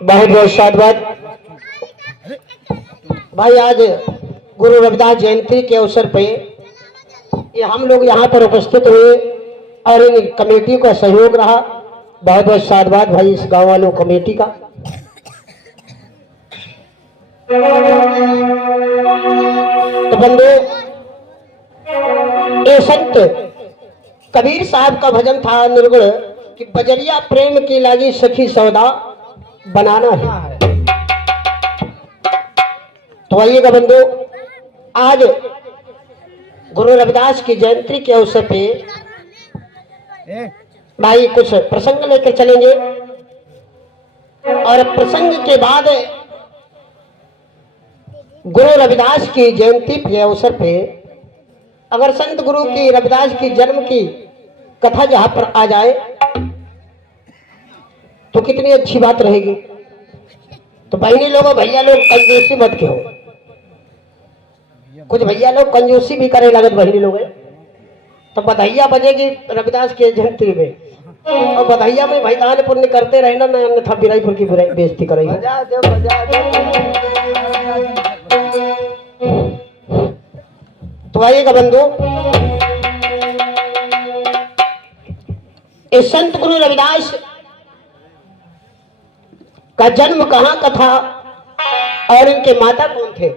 बहुत बहुत साधुवाद भाई। आज गुरु रविदास जयंती के अवसर पे ये हम लोग यहाँ पर उपस्थित हुए और इन कमेटी का सहयोग रहा। बहुत बहुत साधुवाद भाई इस गांव वालों कमेटी का। तो बंदो, ये संत कबीर साहब का भजन था निर्गुण कि बजरिया प्रेम की लागी सखी सौदा बनाना है। तो आइएगा बंदो, आज गुरु रविदास की जयंती के अवसर पे भाई कुछ प्रसंग लेकर चलेंगे और प्रसंग के बाद गुरु रविदास की जयंती के अवसर पे अगर संत गुरु की रविदास की जन्म की कथा जहां पर आ जाए तो कितनी अच्छी बात रहेगी। तो बहनी लोगों, भैया लोग कंजूसी मत क्यों, कुछ भैया लोग कंजूसी भी करे लगत बहनी लोग, तो बधाइया बजेगी रविदास के जयंती में और बधाइया में भाई दान पुण्य करते रहना, न अन्यथा बिराईपुर की बेइज्जती करेगी। तो आइएगा बंधु, इस संत गुरु रविदास का जन्म कहाँ का था और इनके माता कौन थे,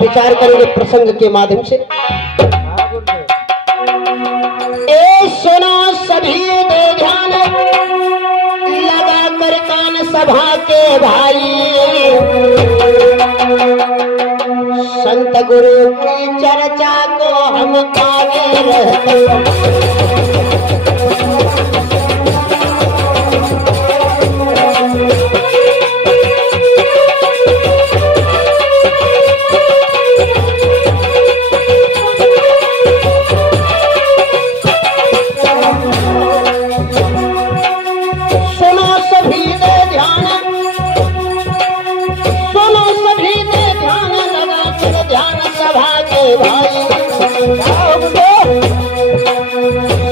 विचार करेंगे प्रसंग के माध्यम से। ए सुनो सभी दे ध्यान, लगा कर कान सभा के भाई, संत गुरु की चर्चा को हम आगे रहते।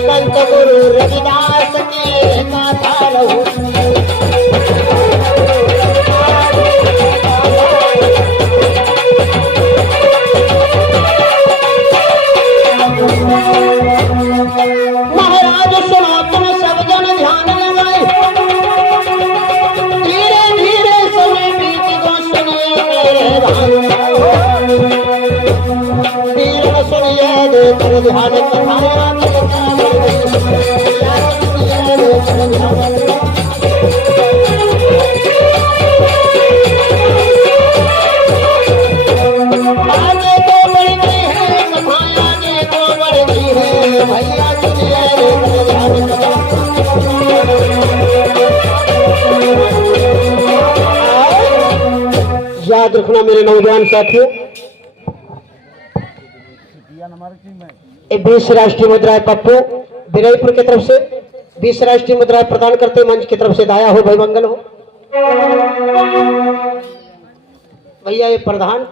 संत गुरु रविदास की गाथा रहू, महाराज सुनो तुम सब जन ध्यान लगाए, धीरे धीरे समय बीत गो सुनिए मेरे भाई, सुनिए देकर ध्यान कथाया आगे तो बढ़ गई है कथाएं, आगे तो बढ़ गई है भैया, सुनिए देकर ध्यान याद रखना मेरे नौजवान साथियों। 20 राष्ट्रीय मुद्राएं पप्पू बिराईपुर की तरफ से 20 राष्ट्रीय मुद्राएं प्रदान करते मंच की तरफ से दाया हो भाई मंगल हो। भैया ये प्रधान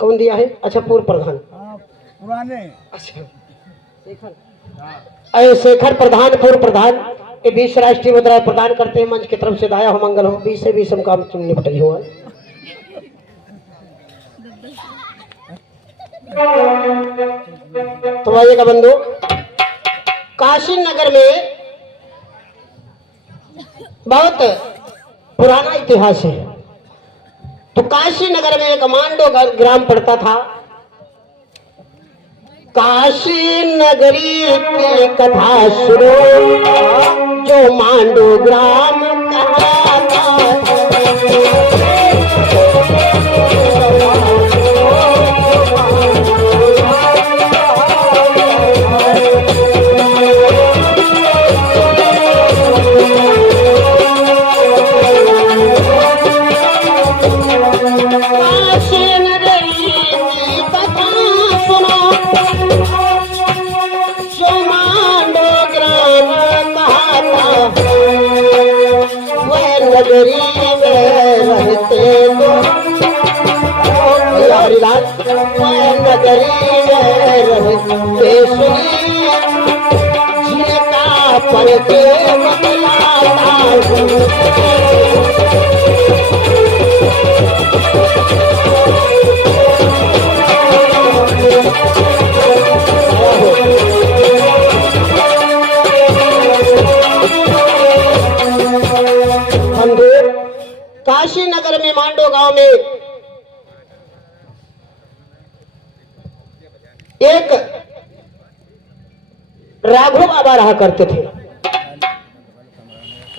कौन दिया है? अच्छा पूर्व प्रधान, पुराने, अच्छा शेखर, शेखर प्रधान पूर्व प्रधान ये 20 राष्ट्रीय मुद्राएं प्रदान करते हैं मंच की तरफ से दाया हो मंगल हो। 20 से 20 हम काम निपटाई हुआ। तो आइएगा बंधु, काशी नगर में बहुत पुराना इतिहास है। तो काशी नगर में एक मांडो ग्राम पड़ता था। काशी नगरी की कथा सुनो, जो मांडो ग्राम कहलाता नगरी में रहते नगरी में रहते सुनिए जिनका पर के बतलाता बंधु, काशी नगर में मांडो गांव में एक राघव बाबा रहा करते थे।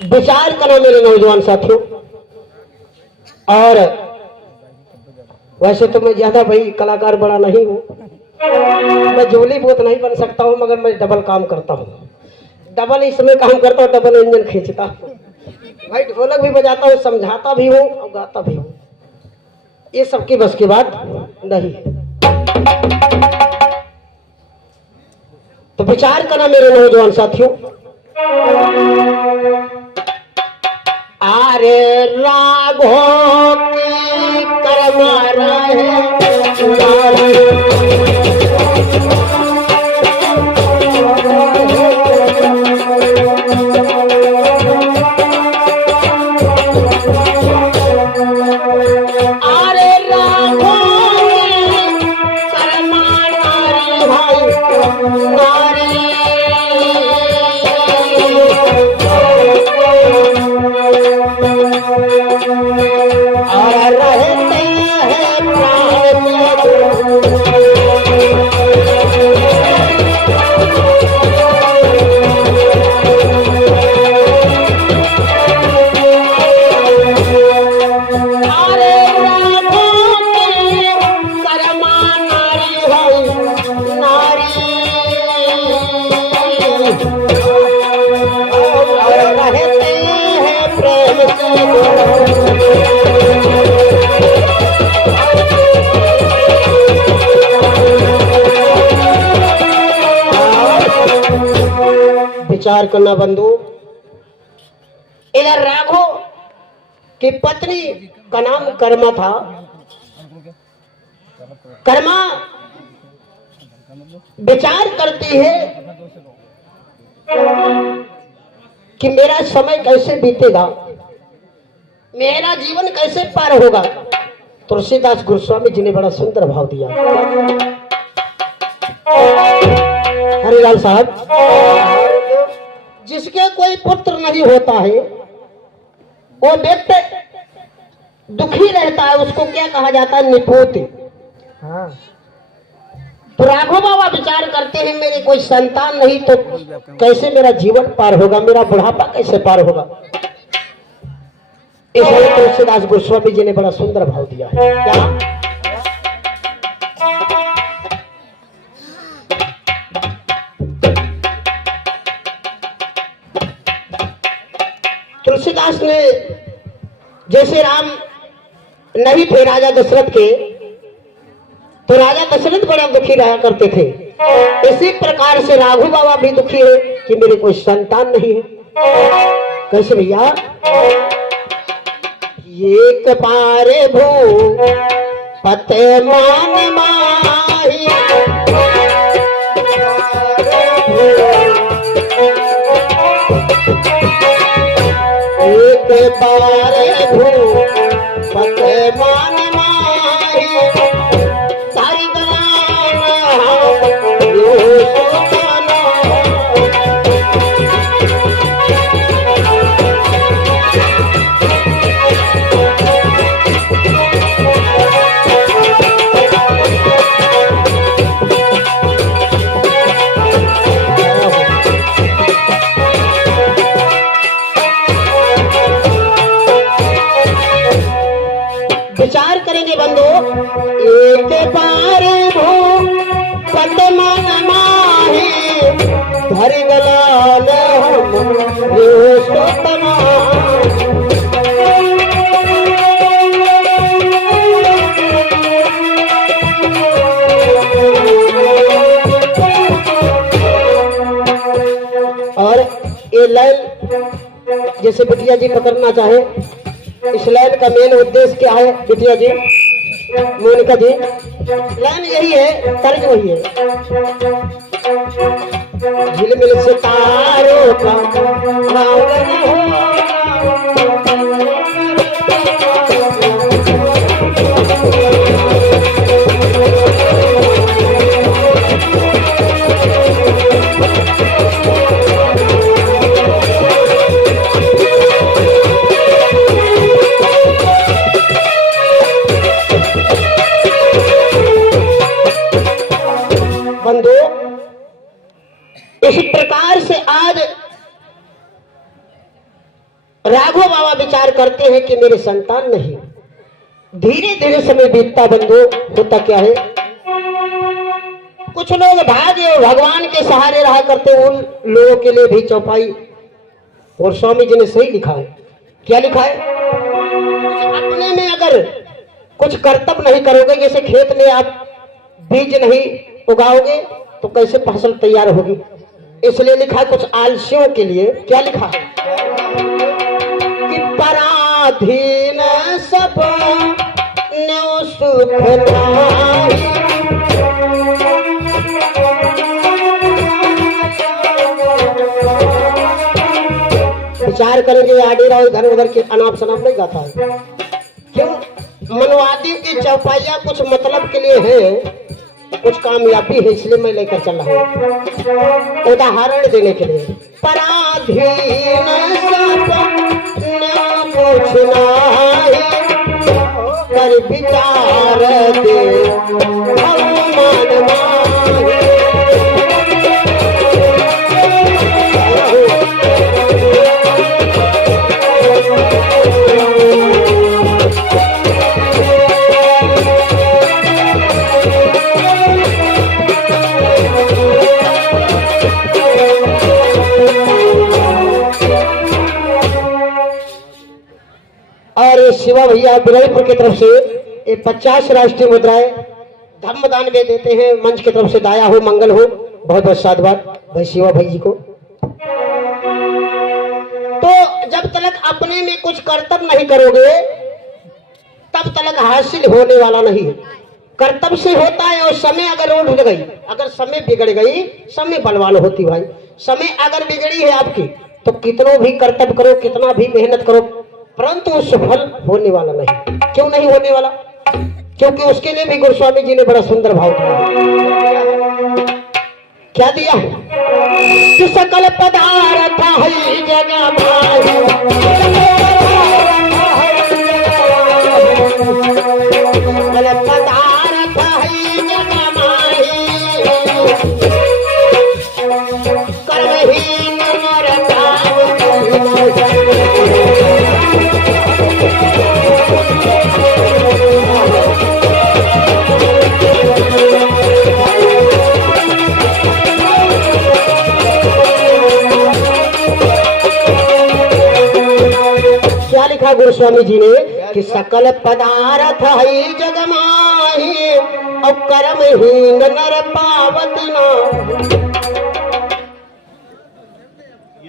विचार करो मेरे नौजवान साथियों। और वैसे तो मैं ज्यादा भाई कलाकार बड़ा नहीं हूँ, मैं जोली बहुत नहीं बन सकता हूँ, मगर मैं डबल काम करता हूँ। डबल इसमें काम करता हूँ, डबल इंजन खींचता हूँ भाई, ढोलक भी बजाता हूँ, समझाता भी हूँ और गाता भी हूँ। ये सबकी बस की बात नहीं है। तो विचार करना मेरे नौजवान साथियों। आरे राघो की कर्मा रहे विचार करना बंधु। इधर राघो की पत्नी का नाम कर्मा था। कर्मा विचार करती है कि मेरा समय कैसे बीतेगा, मेरा जीवन कैसे पार होगा। तुलसीदास गोस्वामी जी ने बड़ा सुंदर भाव दिया। हरिलाल साहब, जिसके कोई पुत्र नहीं होता है वो व्यक्ति दुखी रहता है, उसको क्या कहा जाता है? निपुत। हाँ। तो राघव बाबा विचार करते हैं मेरे कोई संतान नहीं तो कैसे मेरा जीवन पार होगा, मेरा बुढ़ापा कैसे पार होगा। इसलिए तुलसीदास गोस्वामी जी ने बड़ा सुंदर भाव दिया है। क्या? तुलसीदास ने, जैसे राम नहीं थे राजा दशरथ के, तो राजा दशरथ बड़ा दुखी रहा करते थे। इसी प्रकार से राघव बाबा भी दुखी है कि मेरे कोई संतान नहीं है। कैसे भैया? एक पारे भू पते मान माही, एक पारे भू पते मान माही, तारी गलाना यो सुताना। विचार करेंगे बंधु। एक बार भू पद्मान माही, धरि गलाल हम यो सुतना। और ये लाइन जैसे बिटिया जी पकड़ना चाहे, इस लाइन का मेन उद्देश्य क्या है बिटिया जी, मोनिका जी? लाइन यही है, तर्ज वही है। झिलमिल सितारों का भावन हो, विचार करते हैं कि मेरे संतान नहीं। धीरे धीरे समय बीतता बंधु, होता क्या है, कुछ लोग भाग्य भगवान के सहारे रहा करते, उन लोगों के लिए भी चौपाई। और स्वामी जी ने सही लिखा है। क्या लिखा है? अपने में अगर कुछ कर्तव्य नहीं करोगे, जैसे खेत में आप बीज नहीं उगाओगे तो कैसे फसल तैयार होगी। इसलिए लिखा है कुछ आलसियों के लिए। क्या लिखा है कि पराधीन सब न्यू सुख नाही। विचार करेंगे आडे रहो, इधर उधर के अनाप शनाप नहीं गाता है। क्यों? मनवादी की चौपाइयां कुछ मतलब के लिए है, कुछ कामयाबी है, इसलिए मैं लेकर चल रहा हूँ उदाहरण देने के लिए। पराधीन सब न कुछ नाही, कर विचार दे भगवान माही। और शिवा भैया बिरईपुर की तरफ से 50 राष्ट्रीय मुद्राएं धर्मदान में देते हैं। मंच की तरफ से दाया हो, मंगल हो। बहुत बहुत साधुवाद भाई शिवा भाई जी को। तो जब तक अपने में कुछ कर्तव्य नहीं करोगे तब तक हासिल होने वाला नहीं। कर्तव्य से होता है। और समय अगर उठ गई, अगर समय बिगड़ गई, समय बलवान होती भाई। समय अगर बिगड़ी है आपकी तो कितना भी कर्तव्य करो, कितना भी मेहनत करो, परंतु सफल होने वाला नहीं। क्यों नहीं होने वाला? क्योंकि उसके लिए भी गोस्वामी जी ने बड़ा सुंदर भाव दिया। क्या दिया है कि सकल पदार्थ है जग माही, सकल पदार्थ है जग माही, कर्महीन नर गोस्वामी जी ने कि सकल पदार्थ है जग माही, और कर्महीन नर पावत ना।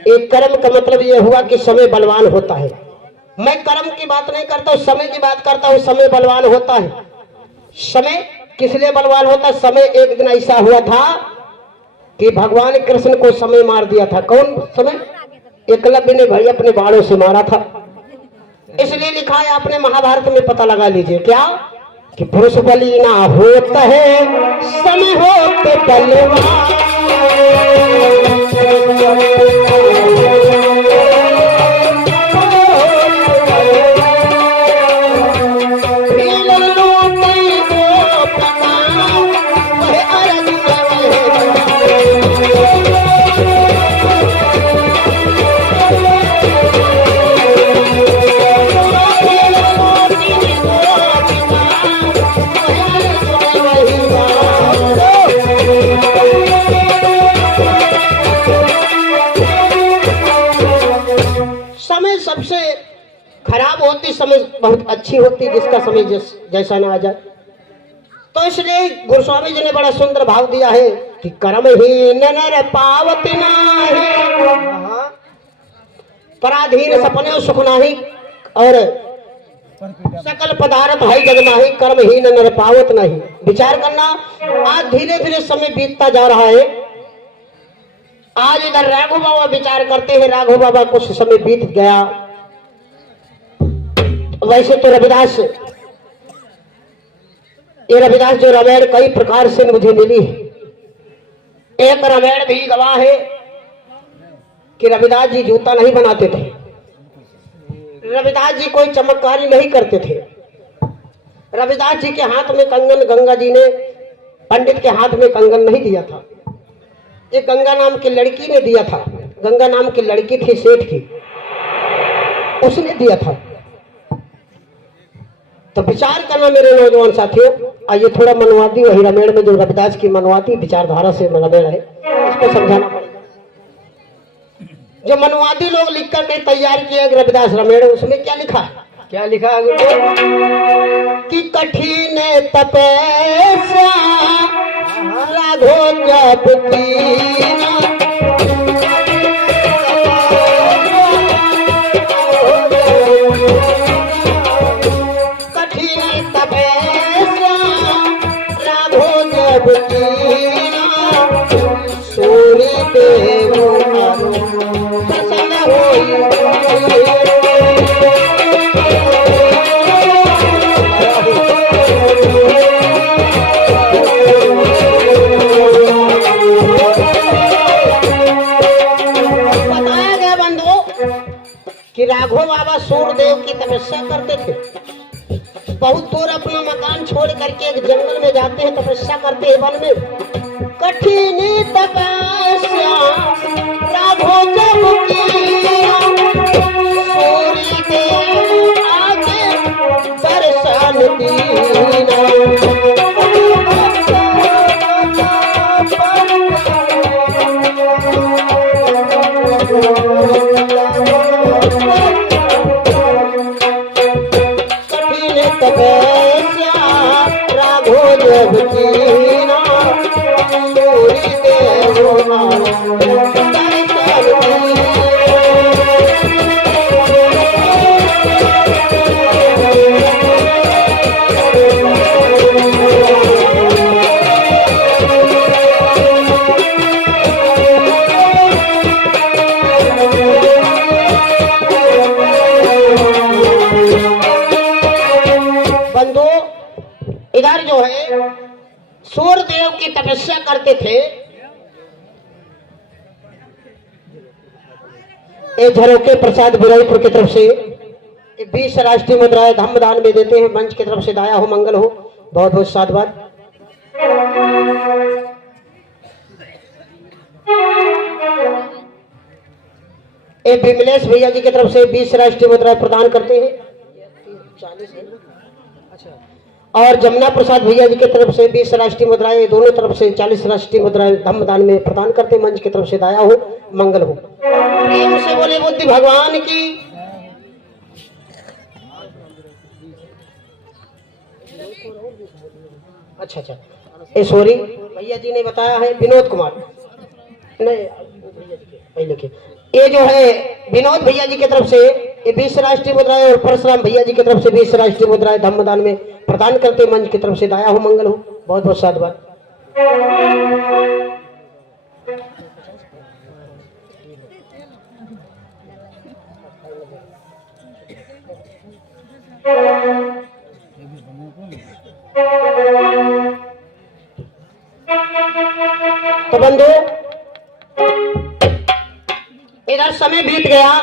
एक कर्म का मतलब यह हुआ कि समय बलवान होता है। मैं कर्म की बात नहीं करता हूं, समय की बात करता हूं। समय बलवान होता है। समय किस लिए बलवान होता है? समय एक दिन ऐसा हुआ था कि भगवान कृष्ण को समय मार दिया था। कौन समय? एकलव्य ने भाई अपने बाणों से मारा था। इसलिए लिखा है, आपने महाभारत में पता लगा लीजिए क्या कि पुरुष बली ना होता है, समय होते बलवान। सबसे खराब होती, समय बहुत अच्छी होती जिसका समय जैसा ना आ जाए। तो इसलिए गोस्वामी जी ने बड़ा सुंदर भाव दिया है कि कर्महीन नर पावत नाही, पराधीन सपने सुख नाही, और सकल पदार्थ है जग माही, कर्महीन नर पावत नहीं। विचार करना, आज धीरे धीरे समय बीतता जा रहा है। आज इधर राघव बाबा विचार करते हैं, राघव बाबा कुछ समय बीत गया। वैसे तो रविदास, ये रविदास जो रामायण कई प्रकार से मुझे मिली है। एक रामायण भी गवाह है कि रविदास जी जूता नहीं बनाते थे, रविदास जी कोई चमत्कारी नहीं करते थे। रविदास जी के हाथ में कंगन गंगा जी ने पंडित के हाथ में कंगन नहीं दिया था, एक गंगा नाम की लड़की ने दिया था। गंगा नाम की लड़की थी सेठ की, उसने दिया था। तो विचार करना मेरे नौजवान साथियों। आइए थोड़ा मनवादी वही रामायण में जो रविदास की मनवादी विचारधारा से रामायण है उसको समझाना पड़ेगा। जो मनवादी लोग लिख करके तैयार किए रविदास रामायण, उसमें क्या लिखा है? क्या लिखा है कि कठिन तपस्या राघो जप कीना, कठिन तपस्या राघो जप कीना, सूर्य देव प्रसन्न होई। कि राघव बाबा सूर्यदेव की तपस्या करते थे। बहुत दूर अपना मकान छोड़ करके एक जंगल में जाते हैं, तपस्या करते हैं वन में। कठिन तपस्या राघव जब किया, सूर्यदेव आगे दर्शन दीना। तपस्या राघो जब कीना, सूर्य देव इधर जो है सूर्यदेव की तपस्या करते थे। ये झरोके प्रसाद बिराईपुर की तरफ से 20 राष्ट्रीय मुद्राएं धम्मदान में देते हैं। मंच की तरफ से दाया हो, मंगल हो, बहुत बहुत साधुवाद। ये विमलेश भैया जी की तरफ से 20 राष्ट्रीय मुद्राएं प्रदान करते हैं। 40 है अच्छा। और जमुना प्रसाद भैया जी की तरफ से 20 राष्ट्रीय मुद्राएं, दोनों तरफ से 40 राष्ट्रीय मुद्राएं धम्मदान में प्रदान करते। मंच की तरफ से दाया हो, मंगल हो। प्रेम से बोले बुद्धि भगवान की। अच्छा अच्छा, सॉरी भैया जी ने बताया है विनोद कुमार, नहीं पहले के ये जो है विनोद भैया जी की तरफ से ये 20 राष्ट्रीय मुद्राएं और परशुराम भैया जी की तरफ से 20 राष्ट्रीय मुद्राएं धम्मदान में प्रदान करते। मंच की तरफ से दाया हो, मंगल हो, बहुत बहुत साधुवाद। तो बंधु इधर समय बीत गया।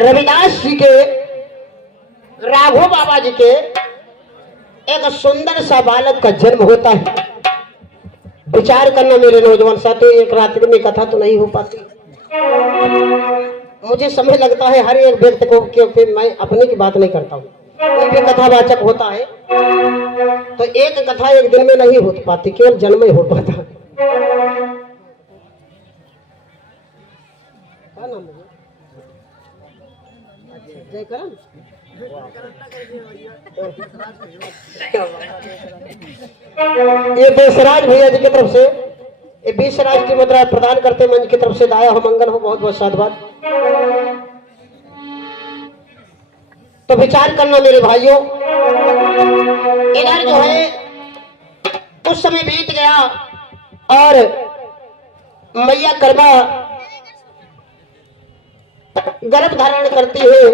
रविदास जी के, राघव बाबा जी के एक सुंदर सा बालक का जन्म होता है। विचार करना मेरे नौजवान साथी, एक रात्रि में कथा तो नहीं हो पाती। मुझे समय लगता है हर एक व्यक्ति को, क्योंकि मैं अपने की बात नहीं करता हूँ। कोई भी कथावाचक होता है तो एक कथा एक दिन में नहीं हो पाती, केवल जन्म ही हो पाता। ये देशराज भैया जी की तरफ से ये 20 राष्ट्रीय मुद्रा प्रदान करते। मंच की तरफ से दाया हो, मंगल हो, बहुत बहुत साधुवाद। तो विचार करना मेरे भाइयों, इधर जो है कुछ समय बीत गया और मैया कर्मा गर्भ धारण करती है।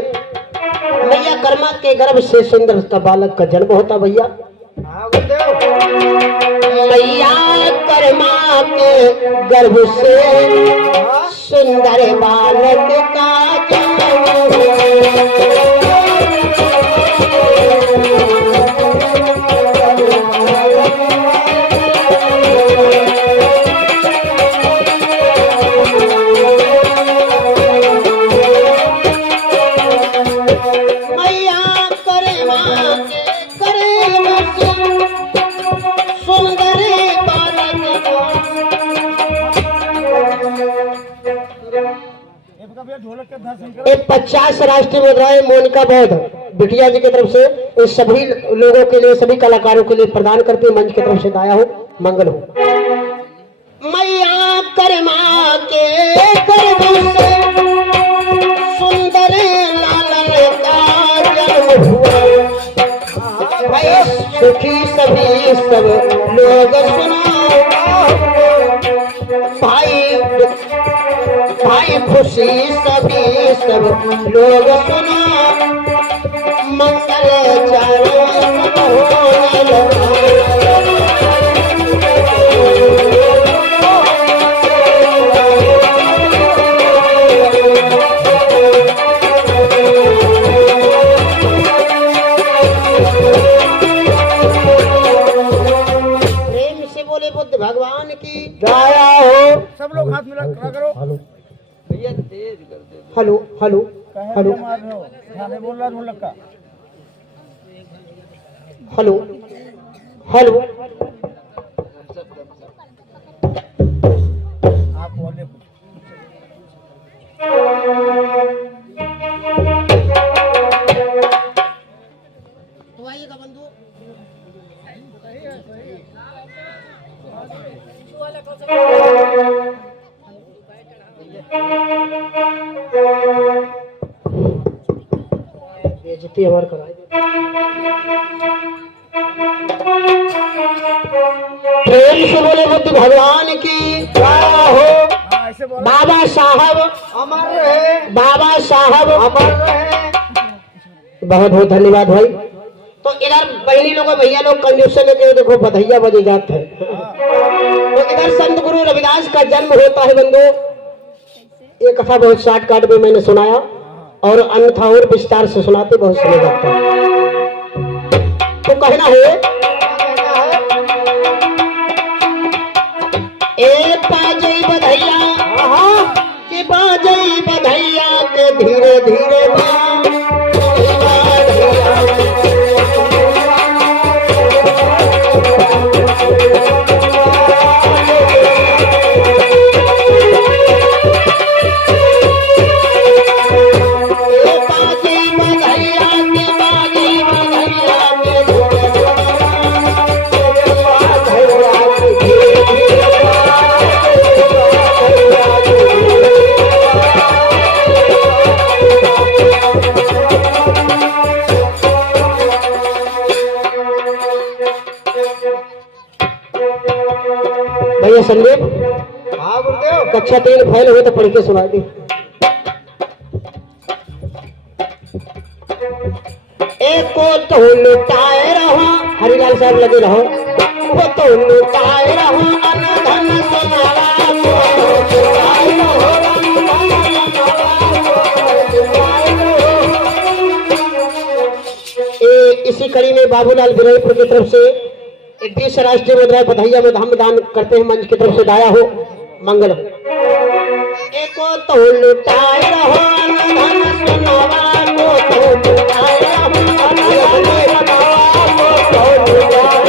मैया कर्मा के गर्भ से सुंदर का बालक का जन्म होता। भैया मैया कर्मा के गर्भ से सुंदर बालक का जन्म। मैया कर्मा एक 50 राष्ट्रीय मुद्राएं मोनिका बौद्ध बिटिया जी की तरफ से इस सभी लोगों के लिए, सभी कलाकारों के लिए प्रदान करते हैं। मंच की तरफ से दाया हो, मंगल हो। मैया करमा के गर्भ से सुंदर लालन का जन्म हुआ, भाई सुखी सभी सब लोग सुनाओ, भाई खुशी सभी सब लोग सुना, मंगल चारों सब होने लगा। प्रेम से बोले बुद्ध भगवान की गाया हो। सब लोग हाथ मिला करो। भैया तेज कर दे। हेलो हेलो हेलो बोल रहा ढोलक का। हेलो हेलो आप बोले आइएगा बंधु। बेइज्जती हमार कराए। प्रेम से बोले बुद्ध भगवान की गाया हो। ऐसे बोल। बाबा साहब अमर रहे, बाबा साहब अमर रहे। बहुत बहुत धन्यवाद भाई। तो इधर बहनी लोग भैया लोग कंजूस से लेके देखो बधैया बजे जाते हैं। तो इधर संत गुरु रविदास का जन्म होता है बंधु। ये कथा बहुत शॉर्टकट में मैंने सुनाया और अन्यथा और विस्तार से सुनाते बहुत समय लगता है। तो कहना है ए बाजई बधैया के बाजई बधैया के धीरे धीरे भैया संदीप। हाँ गुरुदेव। कक्षा 3 फेल हुए तो पढ़ के सुना दी। एक को तो लुटाए रहो, हरिलाल साहब लगे रहो, वो तो लुटाए रहो अनधन सोनारा इसी कड़ी में बाबूलाल बिरईपुर की तरफ से 20 राष्ट्रीय मुद्रा बधाइया में हम दान करते हैं। मंच की तरफ से दाया हो, मंगल हो। एको तो लुटाए रहो अनधन सोनारा को तो लुटाए रहो अनधन सोनारा को तो लुटाए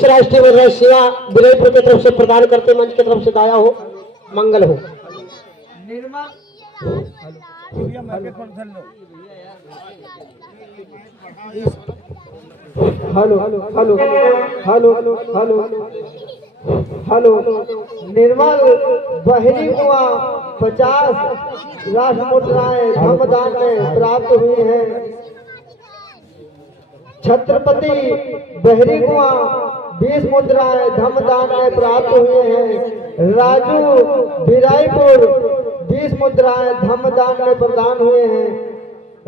राष्ट्रीय मुद्रा सेवा बिरईपुर की तरफ से प्रदान करते मंच की तरफ से दाया हो, मंगल हो। Hello hello hello hello hello hello Nirmal बहरी कुआ 50 राष्ट्र मुद्राएं धमदान में प्राप्त हुई हैं। छत्रपति बहरी कुआ 20 मुद्राएं धमदान में प्राप्त हुए हैं। राजू बिराईपुर 20 मुद्राएं धमदान में प्रदान हुए हैं।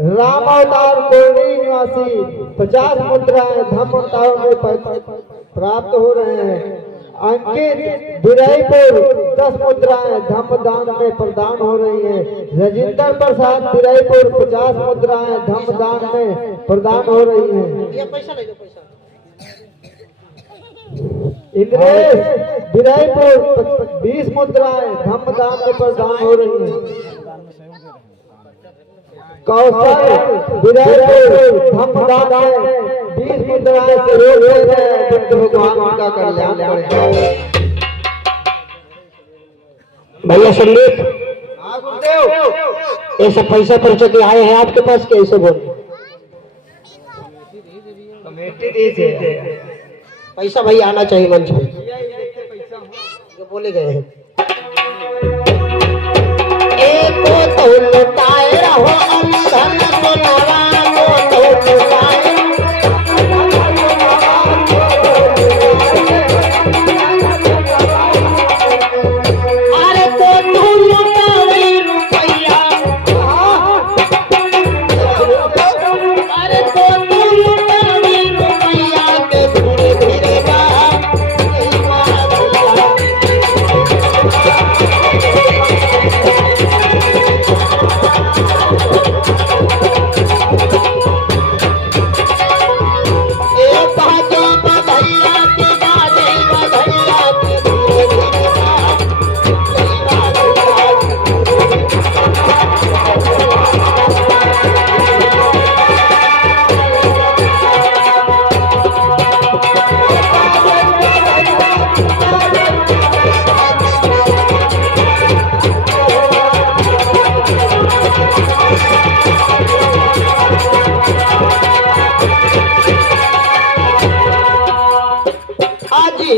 राम अवतार कोयली निवासी 50 मुद्राएं धम अवतार में प्राप्त हो रहे हैं। अंकित बिराईपुर 10 मुद्राएं धम दान में प्रदान हो रही है। राजेंद्र प्रसाद बिराईपुर 50 मुद्राएं धम दान में प्रदान हो रही है। ये पैसा ले लो पैसा। इंद्रेश बिराईपुर 20 मुद्राएं धम दान में प्रदान हो रही है। कौशल विरायपुर धम दान में 20 मुद्राएं सहयोग दे रहे हैं। बुद्ध भगवान का कल्याण करें। भैया संदीप, हाँ गुरुदेव। ये सब पैसा खर्च के आए हैं आपके पास, कैसे बोले? कमेटी दी थी। पैसा भैया आना चाहिए मंच पे, जो बोले गए हैं। एको तो लुटाए रहो अंधन सोनावा को तो लुटाए। अरे को तो लुटाए रुपया, अरे को तो लुटाए रुपया के धीरे धीरे बा।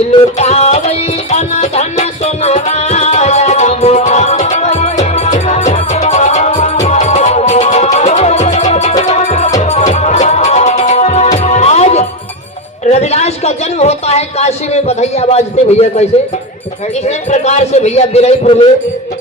लुटावई अनधन सोनाराया आज रविदास का जन्म होता है काशी में, बधैया बाजते भैया कैसे। इसी प्रकार से भैया बिराईपुर में